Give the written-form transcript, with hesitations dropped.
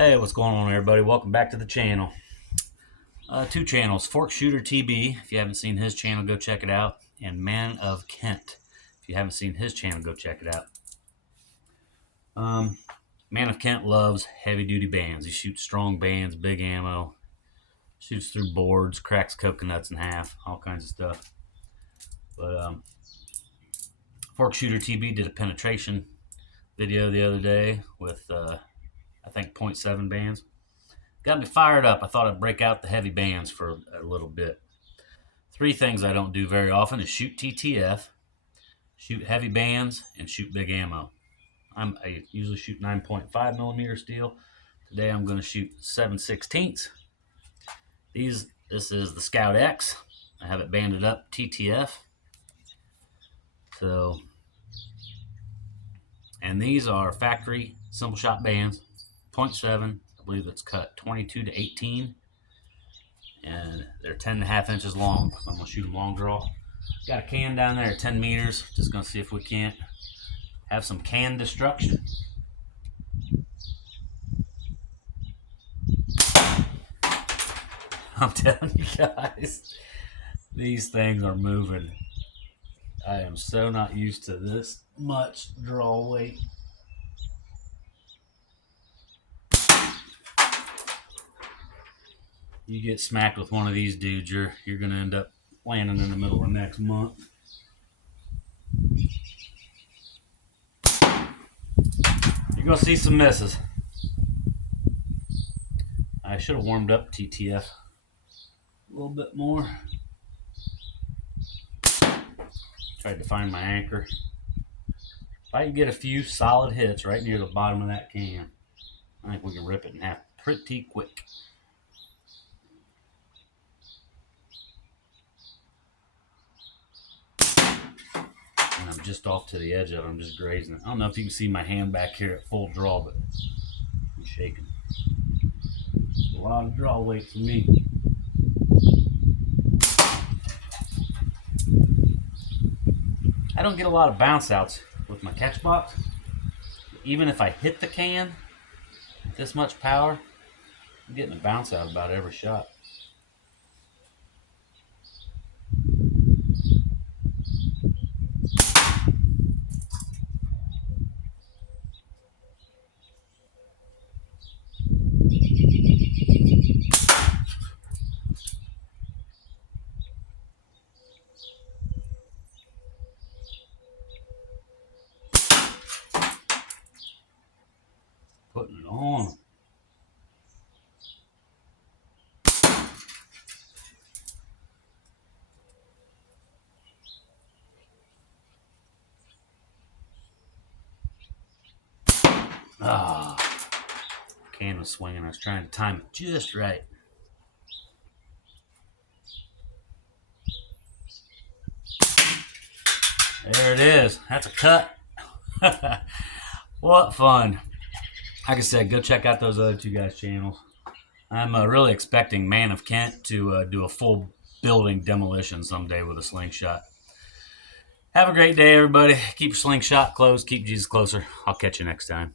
Hey, what's going on, everybody? Welcome back to the channel. Two channels, Fork Shooter TB. If you haven't seen his channel, go check it out. And Man of Kent. If you haven't seen his channel, go check it out. Man of Kent loves heavy-duty bands. He shoots strong bands, big ammo, shoots through boards, cracks coconuts in half, all kinds of stuff. But Fork Shooter TB did a penetration video the other day with, I think, .7 bands. Got me fired up. I thought I'd break out the heavy bands for a little bit. Three things I don't do very often is shoot TTF, shoot heavy bands, and shoot big ammo. I usually shoot 9.5 millimeter steel. Today I'm going to shoot 7/16. This is the Scout X. I have it banded up TTF. And these are factory simple shot bands, .7. I believe it's cut 22 to 18, and they're 10.5 inches long. So I'm gonna shoot them long draw. Got a can down there at 10 meters. Just gonna see if we can't have some can destruction. I'm telling you guys, these things are moving. I am so not used to this much draw weight. You get smacked with one of these dudes, you're gonna end up landing in the middle of next month. You're gonna see some misses. I should have warmed up TTF a little bit more. Tried to find my anchor. If I can get a few solid hits right near the bottom of that can, I think we can rip it in half pretty quick. And I'm just off to the edge of it. I'm just grazing it. I don't know if you can see my hand back here at full draw, but I'm shaking. It's a lot of draw weight for me. I don't get a lot of bounce outs with my catch box. Even if I hit the can with this much power, I'm getting a bounce out about every shot. Putting it on. Can was swinging. I was trying to time it just right. There it is. That's a cut. What fun. Like I said, go check out those other two guys' channels. I'm really expecting Man of Kent to do a full building demolition someday with a slingshot. Have a great day, everybody. Keep your slingshot closed. Keep Jesus closer. I'll catch you next time.